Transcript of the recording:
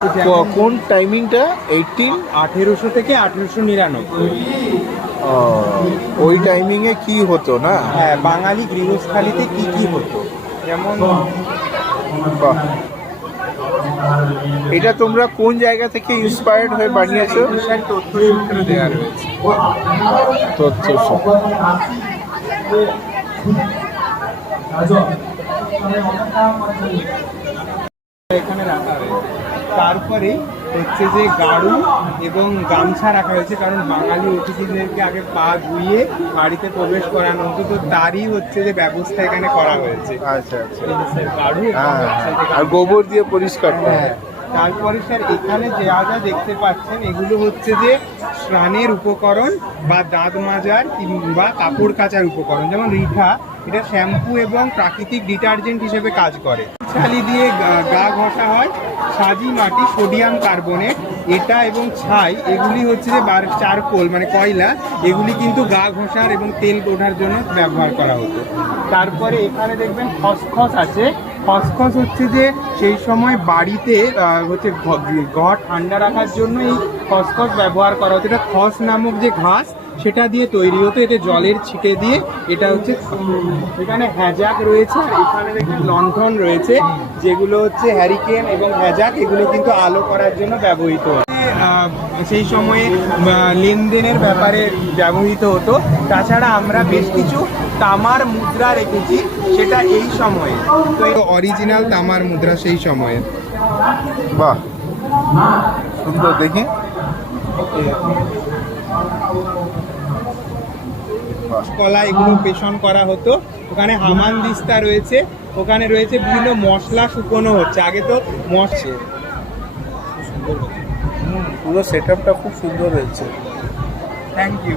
কোন টাইমিংটা? 1800 থেকে 1899। ওই টাইমিংয়ে কি হতো না? হ্যাঁ, বাঙালি গৃহস্থালিতে কি কি হতো যেমন। বাহ, এটা তোমরা কোন জায়গা থেকে ইন্সপায়ার্ড হয়ে বানিয়েছো? বিশাল তথ্যসূত্র দেওয়া রয়েছে। তথ্য এখানে রাখা হয়েছে। তারপরে হচ্ছে যে গাড়ু এবং গামছা রাখা হয়েছে, কারণ বাঙালি অতিথিদেরকে আগে পা ধুইয়ে বাড়িতে প্রবেশ করানো হতো, তো তারই হচ্ছে যে ব্যবস্থা এখানে করা হয়েছে। আচ্ছা আচ্ছা। গাড়ু আর গোবর দিয়ে পরিষ্কার করা। হ্যাঁ। তারপরে স্যার এখানে যা যা দেখতে পাচ্ছেন এগুলো হচ্ছে যে স্নানের উপকরণ বা দাঁত মাজার কিংবা কাপড় কাচার উপকরণ। যেমন রিঠা, এটা শ্যাম্পু এবং প্রাকৃতিক ডিটারজেন্ট হিসেবে কাজ করে। ছালি দিয়ে গা ঘষা হয়। সাজি মাটি, সোডিয়াম কার্বনেট, এটা এবং ছাই, এগুলি হচ্ছে যে চারকোল মানে কয়লা, এগুলি কিন্তু গা ঘষার এবং তেল ওঠার জন্য ব্যবহার করা হতো। তারপরে এখানে দেখবেন খসখস আছে। খসখস হচ্ছে যে সেই সময় বাড়িতে হচ্ছে ঘর ঠান্ডা রাখার জন্য এই খসখস ব্যবহার করা হতো। এটা খস নামক যে ঘাস সেটা দিয়ে তৈরি হতো, এতে জলের ছিটে দিয়ে এটা হচ্ছে। এখানে হ্যাজাক রয়েছে, আর এখানে দেখবেন লণ্ঠন রয়েছে, যেগুলো হচ্ছে হ্যারিকেন এবং হ্যাজাক, এগুলো কিন্তু আলো করার জন্য ব্যবহৃত হতো। সেই সময়ে লেনদেনের ব্যাপারে ব্যবহৃত হতো। তাছাড়া আমরা বেশ কিছু তামার মুদ্রা রেখেছি, সেটা এই সময়ে, তো এই অরিজিনাল তামার মুদ্রা সেই সময়ে। বাহ, সুন্দর দেখি। কলা এগুলো পেষণ করা হতো। ওখানে হামানদিস্তা রয়েছে, ওখানে রয়েছে বিভিন্ন মশলা শুকনো হচ্ছে। আগে তো পুরো সেটআপটা খুব সুন্দর হয়েছে। Thank you.